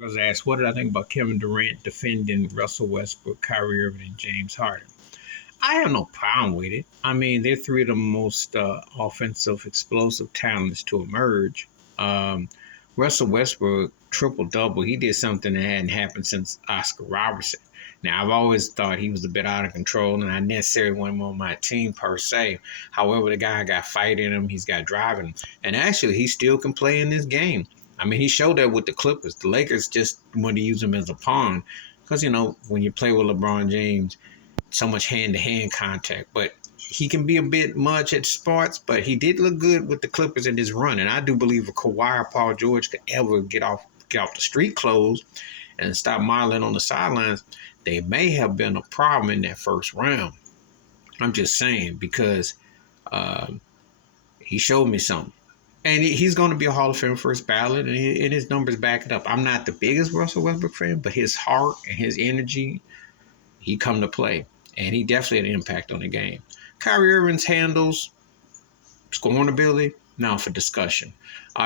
I was asked, what did I think about Kevin Durant defending Russell Westbrook, Kyrie Irving, and James Harden? I have no problem with it. I mean, they're three of the most offensive, explosive talents to emerge. Um, Russell Westbrook, triple double, he did something that hadn't happened since Oscar Robertson. Now, I've always thought he was a bit out of control, and I necessarily want him on my team per se. However, the guy got fight in him, he's got driving him, and actually, he still can play in this game. I mean, he showed that with the Clippers. The Lakers just want to use him as a pawn because, when you play with LeBron James, so much hand-to-hand contact. But he can be a bit much at spots, but he did look good with the Clippers in his run. And I do believe if Kawhi or Paul George could ever get off the street clothes and stop modeling on the sidelines, they may have been a problem in that first round. I'm just saying because uh, he showed me something. And he's going to be a Hall of Fame first ballot, and his numbers back it up. I'm not the biggest Russell Westbrook fan, but his heart and his energy, he come to play. And he definitely had an impact on the game. Kyrie Irving's handles, scoring ability, now for discussion.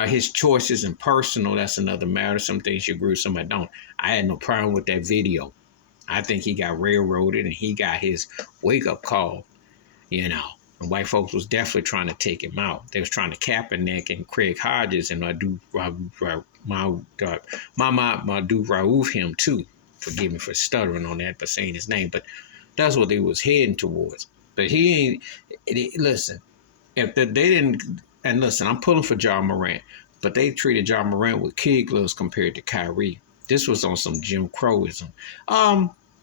His choices and personal, that's another matter. Some things you agree with, some I don't. I had no problem with that video. I think he got railroaded and he got his wake-up call, And white folks was definitely trying to take him out. They was trying to Kaepernick and Craig Hodges and I do Raouf him too. Forgive me for stuttering on that, but saying his name. But that's what they was heading towards. But he ain't. Listen, if they didn't, and listen, I'm pulling for Ja Morant, but they treated Ja Morant with kid gloves compared to Kyrie. This was on some Jim Crowism.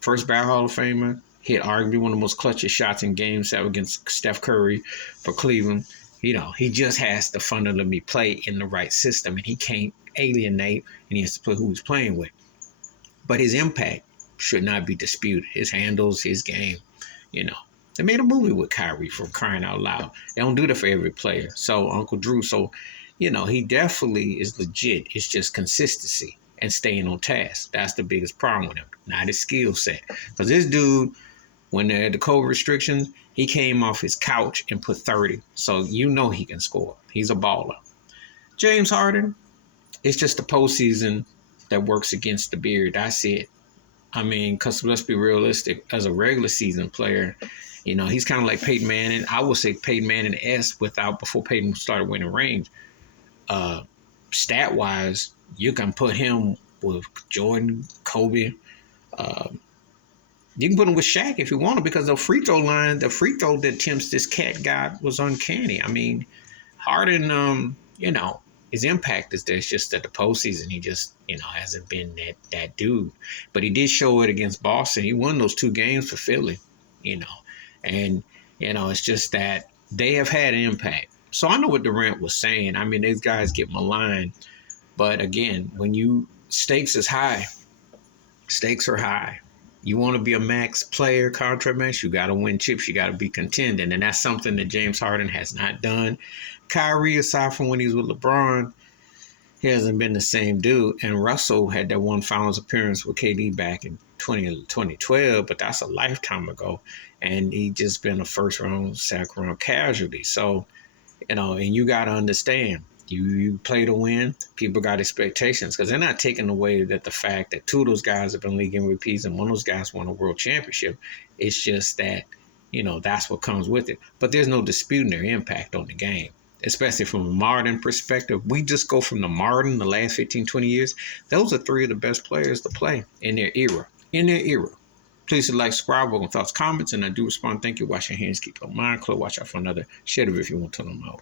First ballot Hall of Famer, hit arguably one of the most clutchest shots in Game 7 against Steph Curry for Cleveland. He just has to fundamentally play in the right system, and he can't alienate, and he has to play who he's playing with. But his impact should not be disputed. His handles, his game, you know. They made a movie with Kyrie for crying out loud. They don't do that for every player. So Uncle Drew, he definitely is legit. It's just consistency and staying on task. That's the biggest problem with him, not his skill set. Because this dude, when they had the COVID restrictions, he came off his couch and put 30. So he can score. He's a baller. James Harden, it's just the postseason that works against the beard. That's it. I mean, because let's be realistic. As a regular season player, he's kind of like Peyton Manning. I would say Peyton Manning-esque before Peyton started winning rings. Stat-wise, you can put him with Jordan, Kobe. You can put him with Shaq if you want to because the free throw that attempts this cat got was uncanny. I mean, Harden, his impact is there. It's just that the postseason, he just, hasn't been that dude. But he did show it against Boston. He won those 2 games for Philly, And, it's just that they have had an impact. So I know what Durant was saying. I mean, these guys get maligned. But again, when stakes are high. You want to be a max player, contract max, you got to win chips. You got to be contending. And that's something that James Harden has not done. Kyrie, aside from when he's with LeBron, he hasn't been the same dude. And Russell had that one finals appearance with KD back in 2012, but that's a lifetime ago. And he just been a first-round, second-round casualty. So, and you got to understand, you play to win. People got expectations because they're not taking away that the fact that 2 of those guys have been league MVPs and one of those guys won a world championship. It's just that, that's what comes with it. But there's no disputing their impact on the game, especially from a modern perspective. We just go from the modern, the last 15, 20 years. Those are 3 of the best players to play in their era. Please like, subscribe, welcome thoughts, comments, and I do respond. Thank you. Wash your hands, keep your mind closed. Watch out for another. Share it if you want to know more.